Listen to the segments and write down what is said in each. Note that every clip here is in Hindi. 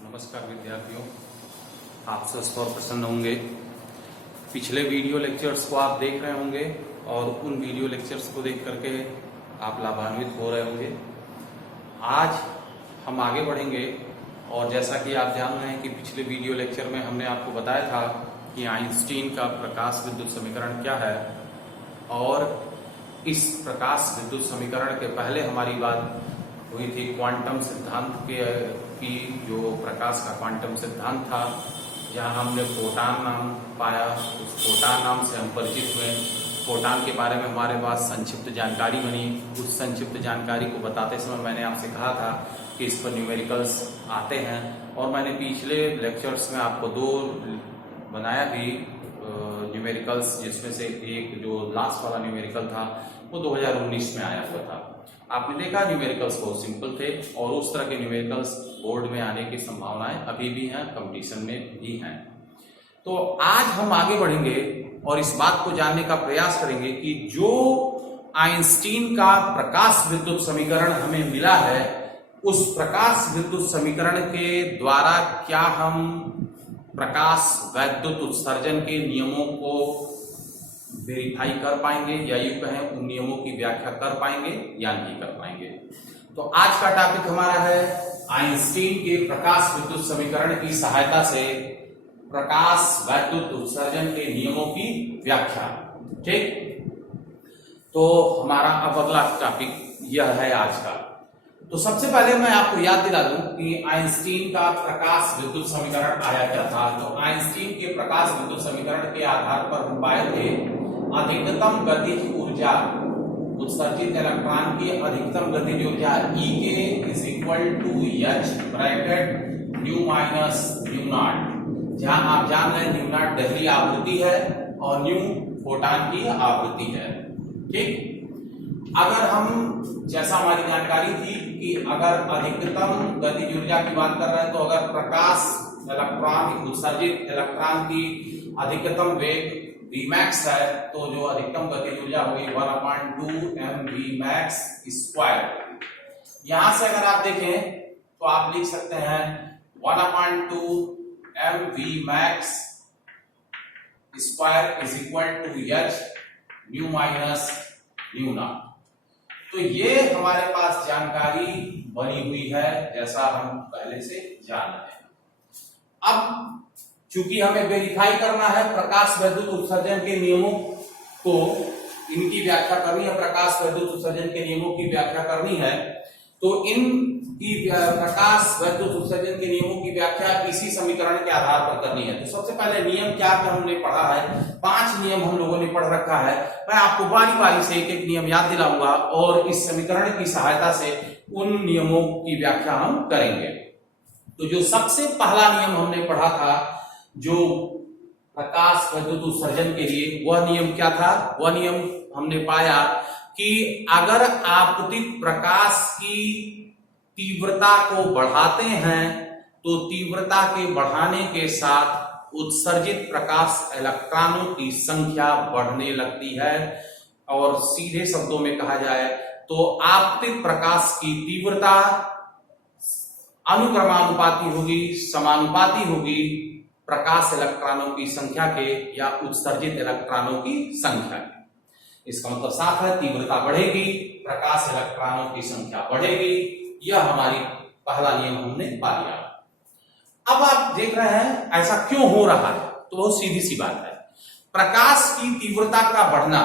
नमस्कार विद्यार्थियों, आप स्वस्थ और प्रसन्न होंगे। पिछले वीडियो लेक्चर्स को आप देख रहे होंगे और उन वीडियो लेक्चर्स को देख करके आप लाभान्वित हो रहे होंगे। आज हम आगे बढ़ेंगे और जैसा कि आप जान रहे हैं कि पिछले वीडियो लेक्चर में हमने आपको बताया था कि आइंस्टीन का प्रकाश विद्युत समीकरण क्या है, और इस प्रकाश विद्युत समीकरण के पहले हमारी बात हुई थी क्वांटम सिद्धांत की जो प्रकाश का क्वांटम सिद्धांत था, जहां हमने फोटान नाम पाया। उस फोटान नाम से हम परिचित हुए। फोटान के बारे में हमारे पास संक्षिप्त जानकारी बनी। उस संक्षिप्त जानकारी को बताते समय मैंने आपसे कहा था कि इस पर न्यूमेरिकल्स आते हैं, और मैंने पिछले लेक्चर्स में आपको दो बनाया भी न्यूमेरिकल्स, जिसमें से एक जो लास्ट वाला न्यूमेरिकल था वो 2019 में आया हुआ था। आपने देखा न्यूमेरिकल्स बहुत सिंपल थे, और उस तरह के न्यूमेरिकल्स बोर्ड में आने की संभावनाएं अभी भी हैं, कंपटीशन में भी हैं। तो आज हम आगे बढ़ेंगे और इस बात को जानने का प्रयास करेंगे कि जो आइंस्टीन का प्रकाश विद्युत समीकरण हमें मिला है, उस प्रकाश विद्युत समीकरण के द्वारा क्या हम प्रकाश वैद्युत उत्सर्जन के नियमों को वेरीफाई कर पाएंगे, या यूं कहें उन नियमों की व्याख्या कर पाएंगे या नहीं कर पाएंगे। तो आज का टॉपिक हमारा है आइंस्टीन के प्रकाश विद्युत समीकरण की सहायता से प्रकाश वैद्युत उत्सर्जन के नियमों की व्याख्या। ठीक, तो हमारा अब अगला टॉपिक यह है आज का। तो सबसे पहले मैं आपको याद दिला दूं कि आइंस्टीन का प्रकाश विद्युत समीकरण आया क्या था। तो आइंस्टीन के प्रकाश विद्युत समीकरण के आधार पर हम पाए थे अधिकतम गतिज ऊर्जा, उत्सर्जित इलेक्ट्रॉन की अधिकतम गतिज ऊर्जा E के is equal to H bracket nu minus nu naught, जहां आप जान रहे हैं न्यू नॉट दहली आवृत्ति है और न्यू फोटान की आवृत्ति है। ठीक, अगर हम, जैसा हमारी जानकारी थी कि अगर अधिकतम गतिज ऊर्जा की बात कर रहे हैं, तो अगर प्रकाश इलेक्ट्रॉन, उत्सर्जित इलेक्ट्रॉन की अधिकतम वेग Vmax है, तो जो अधिकतम गतिज ऊर्जा होगी 1/2 mVmax स्क्वायर। यहां से अगर आप देखें तो आप लिख सकते हैं 1/2 mVmax square is equal to H nu minus nu naught. तो ये हमारे पास जानकारी बनी हुई है, जैसा हम पहले से जान रहे हैं। अब चूंकि हमें वेरीफाई करना है प्रकाश वैद्युत उत्सर्जन के नियमों को, इनकी व्याख्या करनी है, प्रकाश वैद्युत उत्सर्जन के नियमों की व्याख्या करनी है, तो इनकी प्रकाश वैद्युत उत्सर्जन के नियमों की व्याख्या इसी समीकरण के आधार पर करनी है। तो सबसे पहले नियम क्या क्या हमने पढ़ा है, 5 नियम हम लोगों ने पढ़ रखा है। मैं आपको बारी बारी से एक एक नियम याद दिलाऊंगा और इस समीकरण की सहायता से उन नियमों की व्याख्या हम करेंगे। तो जो सबसे पहला नियम हमने पढ़ा था जो प्रकाश वैद्युत उत्सर्जन के लिए, वह नियम क्या था? वह नियम हमने पाया कि अगर आपतित प्रकाश की तीव्रता को बढ़ाते हैं तो तीव्रता के बढ़ाने के साथ उत्सर्जित प्रकाश इलेक्ट्रॉनों की संख्या बढ़ने लगती है, और सीधे शब्दों में कहा जाए तो आपतित प्रकाश की तीव्रता अनुक्रमानुपाती होगी, समानुपाती होगी प्रकाश इलेक्ट्रॉनों की संख्या के या उत्सर्जित इलेक्ट्रॉनों की संख्या के। इसका मतलब साफ है, तीव्रता बढ़ेगी, प्रकाश इलेक्ट्रॉनों की संख्या बढ़ेगी। यह हमारी पहला नियम हमने पा लिया। अब आप देख रहे हैं ऐसा क्यों हो रहा है, तो बहुत सीधी सी बात है। प्रकाश की तीव्रता का बढ़ना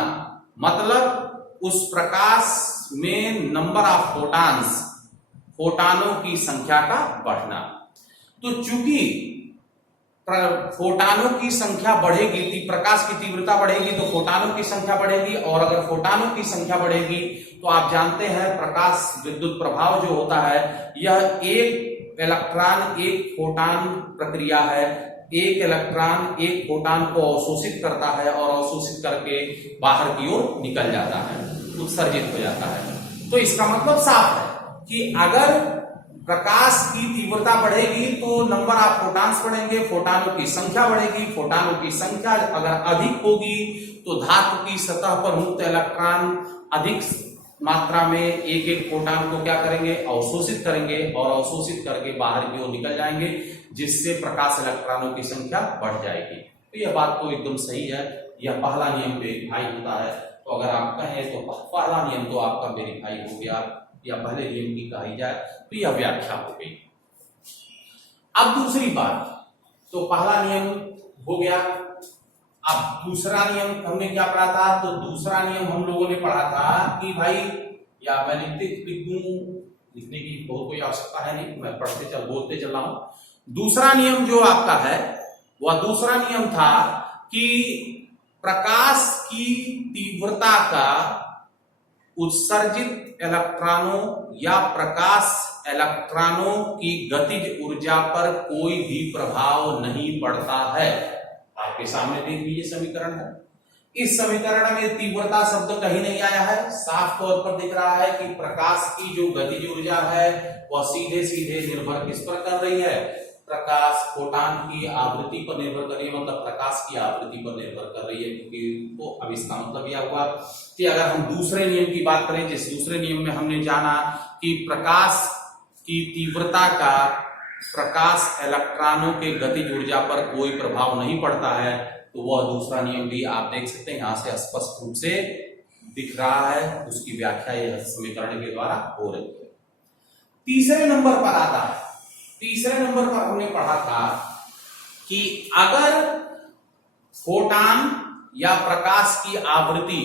मतलब उस प्रकाश में नंबर ऑफ फोटॉन्स, फोटानों की संख्या का बढ़ना। तो चूंकि फोटानों की संख्या बढ़ेगी, प्रकाश की तीव्रता बढ़ेगी तो फोटानों की संख्या बढ़ेगी, और अगर फोटानों की संख्या बढ़ेगी तो आप जानते हैं प्रकाश विद्युत प्रभाव जो होता है, यह एक इलेक्ट्रॉन एक फोटान प्रक्रिया है। एक इलेक्ट्रॉन एक फोटान को अवशोषित करता है और अवशोषित करके बाहर की ओर निकल जाता है, उत्सर्जित हो जाता है। तो इसका मतलब साफ है कि अगर प्रकाश की तीव्रता बढ़ेगी तो नंबर ऑफ फोटॉन्स बढ़ेंगे, फोटानों की संख्या बढ़ेगी। फोटानों की संख्या अगर अधिक होगी तो धातु की सतह पर मुक्त इलेक्ट्रॉन अधिक मात्रा में एक एक फोटान को क्या करेंगे, अवशोषित करेंगे और अवशोषित करके बाहर की ओर निकल जाएंगे, जिससे प्रकाश इलेक्ट्रॉनों की संख्या बढ़ जाएगी। तो यह बात तो एकदम सही है, यह पहला नियम वेरीफाई होता है। तो अगर आप कहें तो पहला नियम तो आपका वेरीफाई हो गया, या पहले नियम की कही जाए तो यह व्याख्या हो गई। अब दूसरी बात, तो पहला नियम हो गया। अब दूसरा नियम हमने क्या पढ़ा था, तो दूसरा नियम हम लोगों ने पढ़ा था कि भाई, या मैं लिख दूं, लिखने की बहुत कोई आवश्यकता है नहीं, मैं बोलते चल रहा हूं। दूसरा नियम जो आपका है वह दूसरा नियम था कि प्रकाश की तीव्रता का उत्सर्जित इलेक्ट्रॉनों या प्रकाश इलेक्ट्रॉनों की गतिज ऊर्जा पर कोई भी प्रभाव नहीं पड़ता है। आपके सामने देख लीजिए समीकरण है। इस समीकरण में तीव्रता शब्द कहीं नहीं आया है, साफ तौर पर दिख रहा है कि प्रकाश की जो गतिज ऊर्जा है वह सीधे सीधे निर्भर किस पर कर रही है, प्रकाश फोटान की आवृत्ति पर निर्भर कर रही है, मतलब प्रकाश की आवृत्ति पर निर्भर कर रही है। क्योंकि तो अब इसका मतलब यह हुआ कि अगर हम दूसरे नियम की बात करें, जिस दूसरे नियम में हमने जाना कि प्रकाश की तीव्रता का प्रकाश इलेक्ट्रॉनों के गतिज ऊर्जा पर कोई प्रभाव नहीं पड़ता है, तो वह दूसरा नियम भी आप देख सकते हैं यहां से स्पष्ट रूप से दिख रहा है, उसकी व्याख्या यह समीकरण के द्वारा हो रही है। तीसरे नंबर पर आता है, तीसरे नंबर पर हमने पढ़ा था कि अगर फोटान या प्रकाश की आवृत्ति,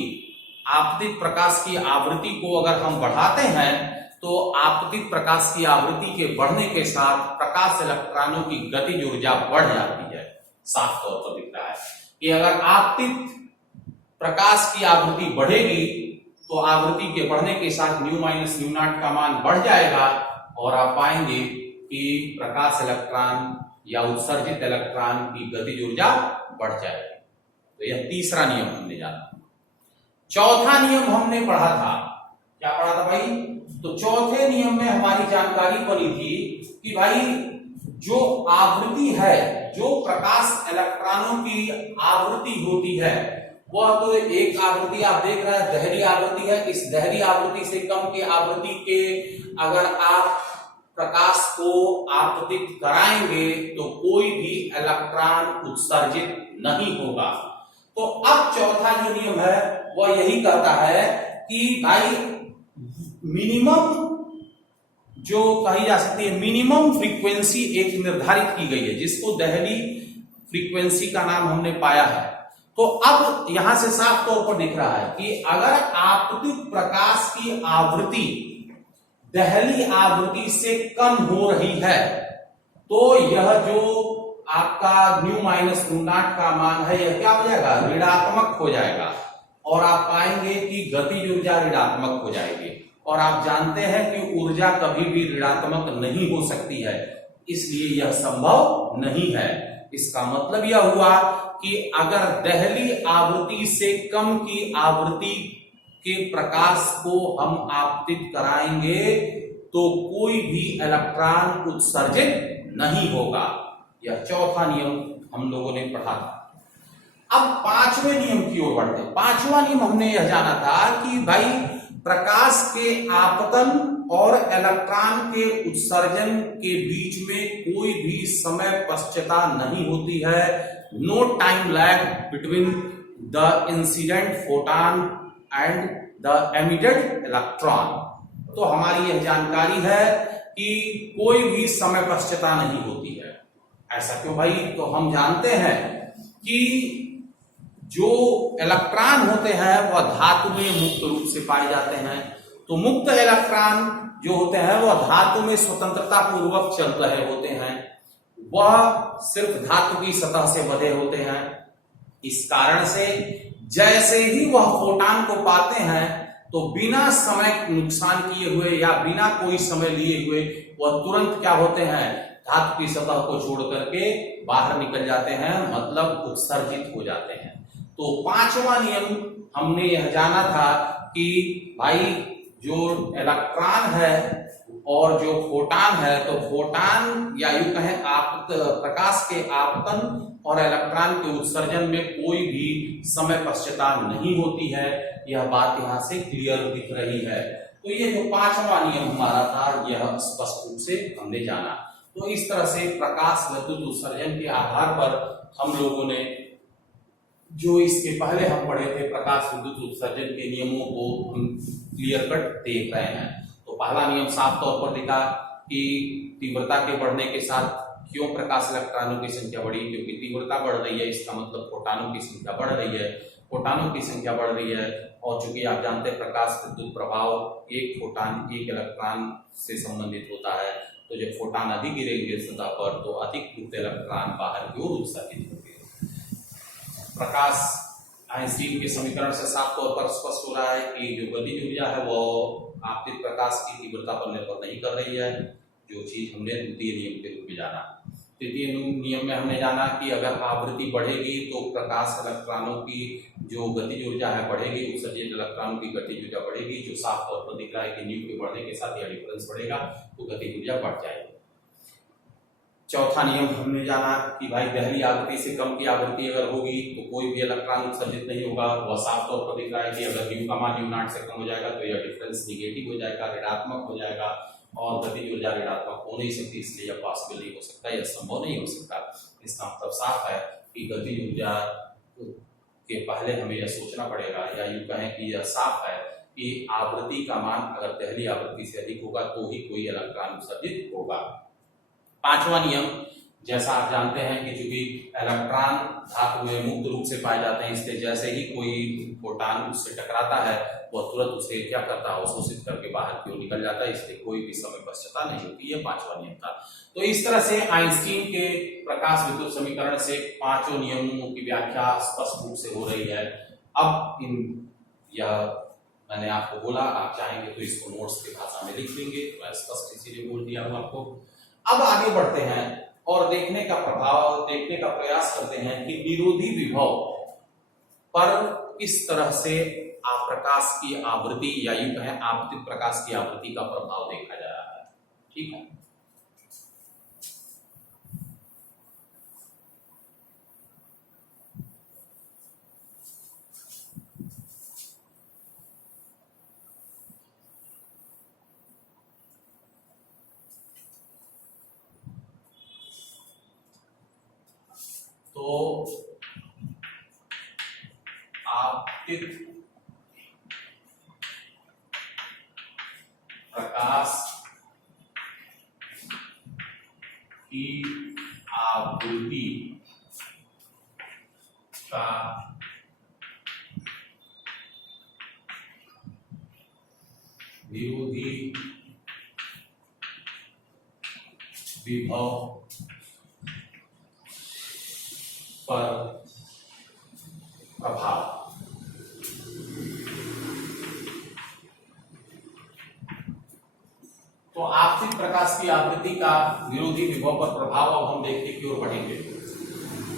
आपतित प्रकाश की आवृत्ति को अगर हम बढ़ाते हैं तो आपतित प्रकाश की आवृत्ति के बढ़ने के साथ प्रकाश इलेक्ट्रॉनों की गतिज ऊर्जा बढ़ जाती है। साफ तौर पर दिख रहा है कि अगर आपतित प्रकाश की आवृत्ति बढ़ेगी तो आवृत्ति के बढ़ने के साथ न्यू माइनस न्यू नॉट का मान बढ़ जाएगा और आप पाएंगे कि प्रकाश इलेक्ट्रॉन या उत्सर्जित इलेक्ट्रॉन की गतिज ऊर्जा बढ़ जाएगी। तो यह तीसरा नियम हमने जाना। चौथा नियम हमने पढ़ा था, क्या पढ़ा था भाई, तो चौथे नियम में हमारी जानकारी बनी थी कि भाई जो आवृत्ति है, जो प्रकाश इलेक्ट्रॉनों की आवृत्ति होती है, वह तो एक आवृत्ति आप देख रहे हैं दहरी आवृत्ति है। इस दहरी आवृत्ति से कम की आवृत्ति के अगर आप प्रकाश को आपतित कराएंगे तो कोई भी इलेक्ट्रॉन उत्सर्जित नहीं होगा। तो अब चौथा जो नियम है वह यही कहता है कि भाई मिनिमम जो कही जा सकती है, मिनिमम फ्रीक्वेंसी एक निर्धारित की गई है, जिसको दहली फ्रीक्वेंसी का नाम हमने पाया है। तो अब यहां से साफ तौर पर दिख रहा है कि अगर आपतित प्रकाश की आवृत्ति दहली आवृत्ति से कम हो रही है तो यह जो आपका न्यू माइनस न्यू नॉट का मान है यह क्या हो जाएगा, ऋणात्मक हो जाएगा और आप पाएंगे कि गतिज ऊर्जा ऋणात्मक हो जाएगी। और आप जानते हैं कि ऊर्जा कभी भी ऋणात्मक नहीं हो सकती है, इसलिए यह संभव नहीं है। इसका मतलब यह हुआ कि अगर दहली आवृत्ति से कम की आवृत्ति के प्रकाश को हम आपतित कराएंगे तो कोई भी इलेक्ट्रॉन उत्सर्जित नहीं होगा। यह चौथा नियम हम लोगों ने पढ़ा था। अब पांचवें नियम की ओर बढ़ते हैं। पांचवा नियम हमने यह जाना था कि भाई प्रकाश के आपतन और इलेक्ट्रॉन के उत्सर्जन के बीच में कोई भी समय पश्चता नहीं होती है। No time lag between the incident photon and the emitted electron. तो हमारी यह जानकारी है कि कोई भी समय पश्चता नहीं होती है। ऐसा क्यों भाई, तो हम जानते हैं कि जो इलेक्ट्रॉन होते हैं वह धातु में मुक्त रूप से पाए जाते हैं। तो मुक्त इलेक्ट्रॉन जो होते हैं वह धातु में स्वतंत्रता पूर्वक चल रहे होते हैं, वह सिर्फ धातु की सतह से बंधे होते हैं। इस कारण से जैसे ही वह फोटॉन को पाते हैं तो बिना समय नुकसान किए हुए या बिना कोई समय लिए हुए वह तुरंत क्या होते हैं, धातु की सतह को छोड़ करके बाहर निकल जाते हैं, मतलब उत्सर्जित हो जाते हैं। तो पांचवा नियम हमने यह जाना था कि भाई जो इलेक्ट्रॉन है और जो फोटान है, तो फोटान या यूं कहें आप प्रकाश के आपतन और इलेक्ट्रॉन के उत्सर्जन में कोई भी समय पश्चाता नहीं होती है। यह बात यहाँ से क्लियर दिख रही है। तो ये जो पांचवा नियम हमारा था, यह स्पष्ट रूप से हमने जाना। तो इस तरह से प्रकाश विद्युत उत्सर्जन के आधार पर हम लोगों ने जो इसके पहले हम पढ़े थे प्रकाश विद्युत उत्सर्जन के नियमों को हम क्लियर कट देख रहे हैं। तो पहला नियम साफ तौर पर दिखा कि तीव्रता के बढ़ने के साथ क्यों प्रकाश इलेक्ट्रॉनों की संख्या बढ़ी, क्योंकि तीव्रता बढ़ रही है, इसका मतलब फोटानों की संख्या बढ़ रही है। फोटानों की संख्या बढ़ रही है और चूंकि आप जानते हैं प्रकाश विद्युत प्रभाव एक फोटान एक इलेक्ट्रॉन से संबंधित होता है। तो जब फोटान अधिक गिरेंगे सतह पर तो अधिक मुक्त इलेक्ट्रॉन बाहर की ओर उत्सर्जित होंगे। प्रकाश आइंस्टीन के समीकरण से साफ तौर पर स्पष्ट हो रहा है कि जो गतिज ऊर्जा है वो आपतित प्रकाश की तीव्रता पर निर्भर नहीं कर रही है, जो चीज हमने द्वितीय नियम के रूप में जाना। तृतीय नियम में हमने जाना कि अगर आवृत्ति बढ़ेगी तो प्रकाश इलेक्ट्रॉनों की जो गतिज ऊर्जा है बढ़ेगी, उत्सर्जित इलेक्ट्रॉनों की गतिज ऊर्जा बढ़ेगी, जो साफ तौर पर दिख रहा है कि न्यू के बढ़ने के साथ यह डिफरेंस बढ़ेगा तो गतिज ऊर्जा बढ़ जाएगी। चौथा नियम हमने जाना कि भाई पहली आवृत्ति से कम की आवृत्ति अगर होगी तो कोई भी इलेक्ट्रॉन उत्सर्जित नहीं होगा। वह साफ तौर पर दिख रहा है कि अगर न्यू का मान न्यू नॉट से कम हो जाएगा तो यह डिफरेंस निगेटिव हो जाएगा, ऋणात्मक हो जाएगा और गतिज ऊर्जा ऋणात्मक हो नहीं सकती, इसलिए यह पॉसिबल नहीं हो सकता, यह संभव नहीं हो सकता। इसका मतलब साफ है कि गतिज ऊर्जा के पहले हमें यह सोचना पड़ेगा या यूं कहें कि यह साफ है कि आवृत्ति का मान अगर पहली आवृत्ति से अधिक होगा तो ही कोई इलेक्ट्रॉन उत्सर्जित होगा। पांचवा नियम, जैसा आप जानते हैं कि चूंकि इलेक्ट्रॉन धातु में मुक्त रूप से पाए जाते हैं, इसलिए जैसे ही कोई फोटान उससे टकराता है वह तुरंत उसे क्या करता है, अवशोषित करके बाहर की ओर निकल जाता है, इसलिए कोई भी समय पश्चाता नहीं होती। यह पांचवा नियम था। तो इस तरह से आइंस्टीन के प्रकाश विद्युत समीकरण से पांचों नियमों की व्याख्या स्पष्ट रूप से हो रही है। अब यह मैंने आपको बोला, आप चाहेंगे तो इसको नोट्स की भाषा में लिख लेंगे, मैं स्पष्ट इसीलिए बोल दिया हूं आपको। अब आगे बढ़ते हैं और देखने का प्रयास करते हैं कि विरोधी विभव पर किस तरह से प्रकाश की आवृत्ति या यूं कहें आपतित प्रकाश की आवृत्ति का प्रभाव देखा जा रहा है। ठीक है, तो आपतित प्रकाश की आवृत्ति का विरोधी विभव पर प्रभाव। तो आपतित प्रकाश की आवृत्ति का विरोधी विभव पर प्रभाव अब हम देखने की ओर बढ़ेंगे।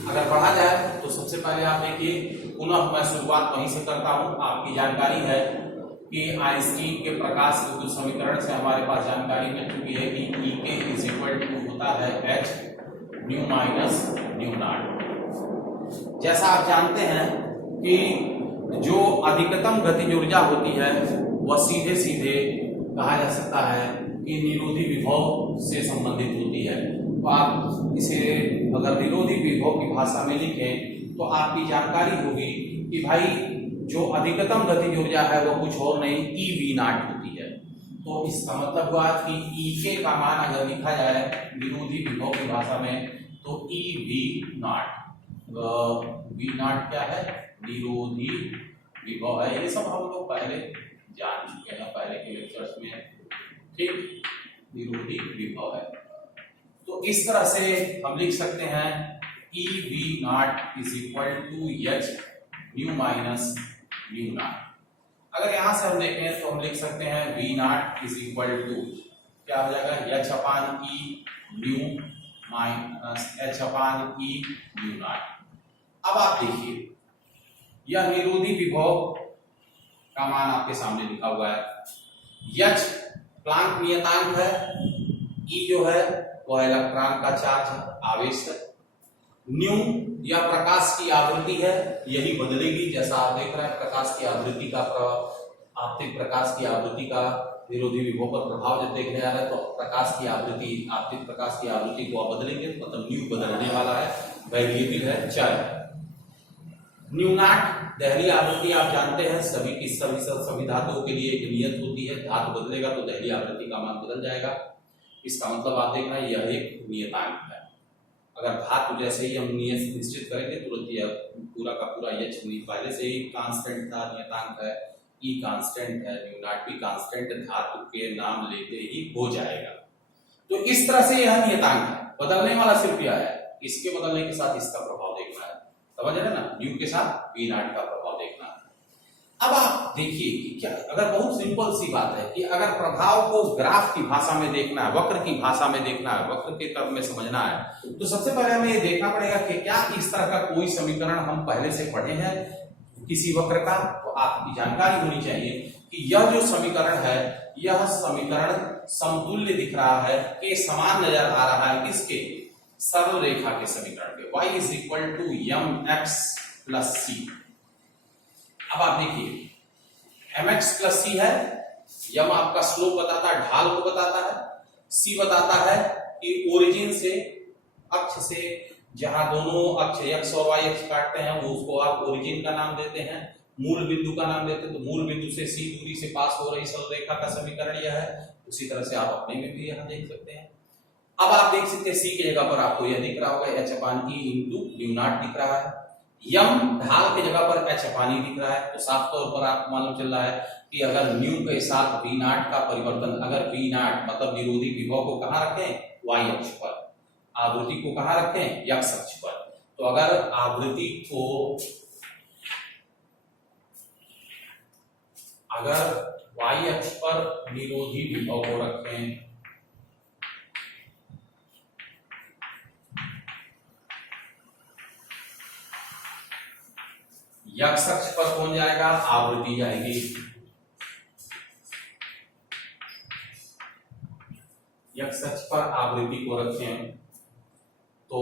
अगर बढ़ा जाए तो सबसे पहले आप देखिए, पुनः मैं शुरुआत वहीं से करता हूं। आपकी जानकारी है कि आइंस्टीन के प्रकाश विद्युत समीकरण से हमारे पास जानकारी मिल चुकी है कि E के इज इक्वल टू होता है H nu minus nu not. जैसा आप जानते हैं कि जो अधिकतम गतिज ऊर्जा होती है वह सीधे सीधे कहा जा सकता है कि निरोधी विभव से संबंधित होती है। तो आप इसे अगर निरोधी विभव की भाषा में लिखें तो आपकी जानकारी होगी कि भाई जो अधिकतम गतिज ऊर्जा है वो कुछ और नहीं EV नॉट होती है। तो इसका मतलब हुआ कि EK का मान अगर लिखा जाए निरोधी विभव की भाषा में तो EV नॉट। V नॉट क्या है, निरोधी विभव है। ये सब हम लोग पहले जान चुके हैं पहले के लेक्चर्स में। ठीक, निरोधी विभव है। तो इस तरह से हम लिख सकते हैं EV naught is equal to H nu minus nu naught. अगर यहां से हम देखें तो हम लिख सकते हैं V naught is equal to क्या हो जाएगा, H upon E nu minus H upon E nu naught. अब आप देखिए, यह निरोधी विभव का मान आपके सामने लिखा हुआ है। H प्लांक नियतांक है, ई जो है वह इलेक्ट्रॉन का चार्ज है, आवेश है। न्यू या प्रकाश की आवृत्ति है, यही बदलेगी। जैसा आप देख रहे हैं प्रकाश की आवृत्ति का आपतित प्रकाश की आवृत्ति का विरोधी विभव पर प्रभाव जब देखने आ रहा है तो प्रकाश की आवृत्ति, आपतित प्रकाश की आवृत्ति को आप बदलेंगे, मतलब न्यू बदलने वाला है, वेरिएबल है चर। न्यू नॉट दहली आवृत्ति आप जानते हैं, सभी धातुओं के लिए एक नियत होती है, धातु बदलेगा तो दहली आवृत्ति का मान बदल जाएगा। इसका मतलब आप देख रहे हैं यह एक नियतांक है। अगर धातु जैसे ही हम नियत निश्चित करेंगे तुरंत यह पूरा का पूरा एच पहले से ही कांस्टेंट था, नियतांक है, ई कांस्टेंट है, न्यू नॉट भी कांस्टेंट, धातु के नाम लेते ही हो जाएगा। तो इस तरह से यह नियतांक है, बदलने वाला सिर्फ यह है, इसके बदलने के साथ इसका प्रभाव देखना है, समझ रहे ना, न्यू के साथ वी नॉट का प्रभाव देखना है। अब आप देखिए कि क्या, अगर बहुत सिंपल सी बात है कि अगर प्रभाव को ग्राफ की भाषा में देखना है, वक्र की भाषा में देखना है, वक्र के टर्म में समझना है, तो सबसे पहले हमें ये देखना पड़ेगा कि क्या इस तरह का कोई समीकरण हम पहले से पढ़े हैं किसी वक्र का, तो आपकी जानकारी होनी चाहिए कि यह जो समीकरण है यह समीकरण समतुल्य दिख रहा है, के समान नजर आ रहा है किसके, सरल रेखा के समीकरण के, y is equal to mx plus c. अब आप देखिए mx प्लस सी है, यम आपका स्लोप बताता है, ढाल को बताता है, सी बताता है कि ओरिजिन से, अक्ष से, जहां दोनों अक्ष x और y अक्ष काटते हैं वो उसको आप ओरिजिन का नाम देते हैं, मूल बिंदु का नाम देते हैं, तो मूल बिंदु से सी दूरी से पास हो रही सरल रेखा का समीकरण यह है। उसी तरह से आप अपने में भी यहां देख सकते हैं। अब आप देख सकते हैं सी की जगह पर आपको यह दिख रहा होगा h/e इंटू न्यू नॉट दिख रहा है, यम ढाल की जगह पर h/e दिख रहा है, तो साफ तौर पर आपको मालूम चल रहा है कि अगर न्यू के साथ वी नॉट का परिवर्तन, अगर वी नॉट मतलब विरोधी विभव को कहां रखें, y अक्ष पर, आवृत्ति को कहां रखें, x अक्ष पर, तो अगर आवृत्ति को, अगर y अक्ष पर विरोधी विभव को रखें, x अक्ष पर कौन जाएगा, आवृत्ति जाएगी, x अक्ष पर आवृत्ति को रखें तो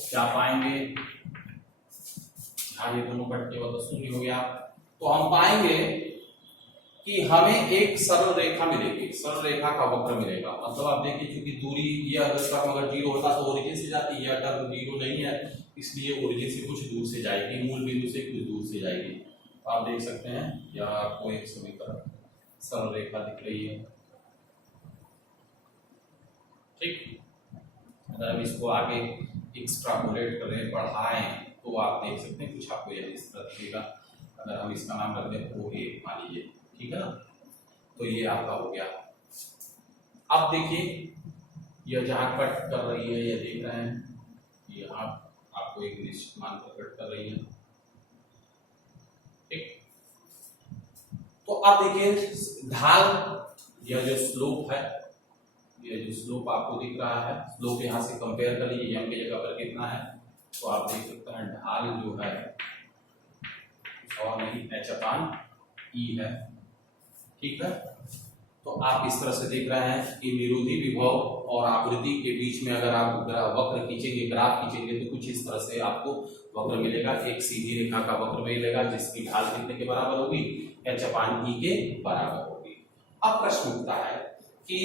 क्या पाएंगे, ये दोनों कट के बाद शून्य हो गया, तो हम पाएंगे कि हमें एक सरल रेखा मिलेगी, सरल रेखा का वक्र मिलेगा। मतलब आप देखिए क्योंकि दूरी यह अगर जीरो होता तो ओरिजिन से जाती है, अगर जीरो नहीं है इसलिए ओरिजिन से कुछ दूर से जाएगी, मूल बिंदु से कुछ दूर से जाएगी। तो आप देख सकते हैं यह आपको एक समीकरण सरल रेखा दिख रही है, ठीक। अगर हम इसको आगे एक्सट्रापोलेट करें, बढ़ाएं, तो आप देख सकते हैं कुछ आपको यह इस तरह दिखेगा। अगर हम इसका नाम रख दें OA मान लीजिए, ठीक है ना, तो ये आपका हो गया। अब देखिए यह जहां कट कर रही है, यह देख रहे हैं, ये आपको एक निश्चित मान पर कट कर रही है, ठीक। तो अब देखिए ढाल, यह जो स्लोप है, यह जो स्लोप आपको दिख रहा है, स्लोप यहां से कंपेयर कर लीजिए, यम की जगह पर कितना है, तो आप देख सकते हैं ढाल जो है और नहीं h/e है, ठीक है। तो आप इस तरह से देख रहे हैं कि विरोधी विभव और आवृत्ति के बीच में अगर आप वक्र खींचेंगे, ग्राफ खींचेंगे, तो कुछ इस तरह से आपको वक्र मिलेगा, एक सीधी रेखा का वक्र मिलेगा जिसकी ढाल कितने के बराबर होगी, h/e के बराबर होगी। अब प्रश्न उठता है कि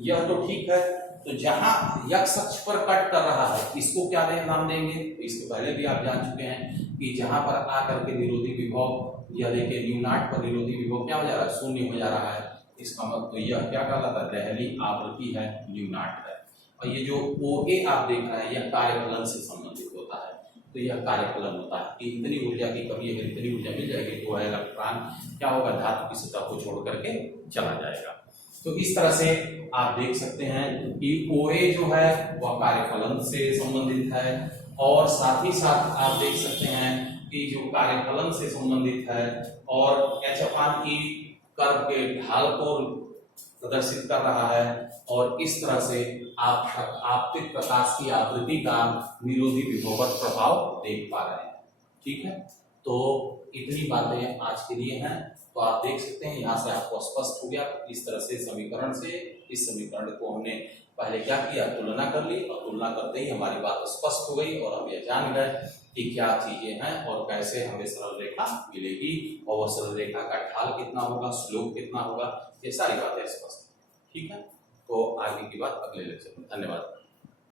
यह तो ठीक है, तो जहां x अक्ष पर कट कर रहा है इसको क्या नाम देंगे, तो इसके पहले भी आप जान चुके हैं कि जहां पर आकर के विरोधी विभव, यह देखिए न्यू नॉट पर विरोधी विभव क्या हो जा रहा है, शून्य हो जा रहा है, इसका मतलब तो यह क्या कहलाता है, दहली आवृत्ति है, न्यू नॉट है। और ये जो OA आप देख रहे हैं यह कार्यफलन से संबंधित होता है, तो यह कार्यफलन होता है कि इतनी ऊर्जा की कभी अगर इतनी ऊर्जा मिल जाएगी तो वह इलेक्ट्रॉन क्या होगा, धातु की सतह को छोड़ करके चला जाएगा। तो इस तरह से आप देख सकते हैं कि OA जो है वह कार्यफलन से संबंधित है, और साथ ही साथ आप देख सकते हैं कि जो कार्यफलन से संबंधित है और h/e कर्व के ढाल को प्रदर्शित कर रहा है, और इस तरह से आप आपतित प्रकाश की आवृत्ति का विरोधी विभव पर प्रभाव देख पा रहे हैं, ठीक है। तो इतनी बातें आज के लिए हैं। तो आप देख सकते हैं यहाँ से आपको स्पष्ट हो गया। इस तरह से समीकरण से इस समीकरण को हमने पहले क्या किया, तुलना कर ली, और तुलना करते ही हमारी बात स्पष्ट हो गई और हम ये जान गए कि क्या चीजें हैं और कैसे हमें सरल रेखा मिलेगी और वह सरल रेखा का ढाल कितना होगा, स्लोप कितना होगा, ये सारी बातें स्पष्ट। ठीक है, तो आगे की बात अगले लेक्चर में। धन्यवाद।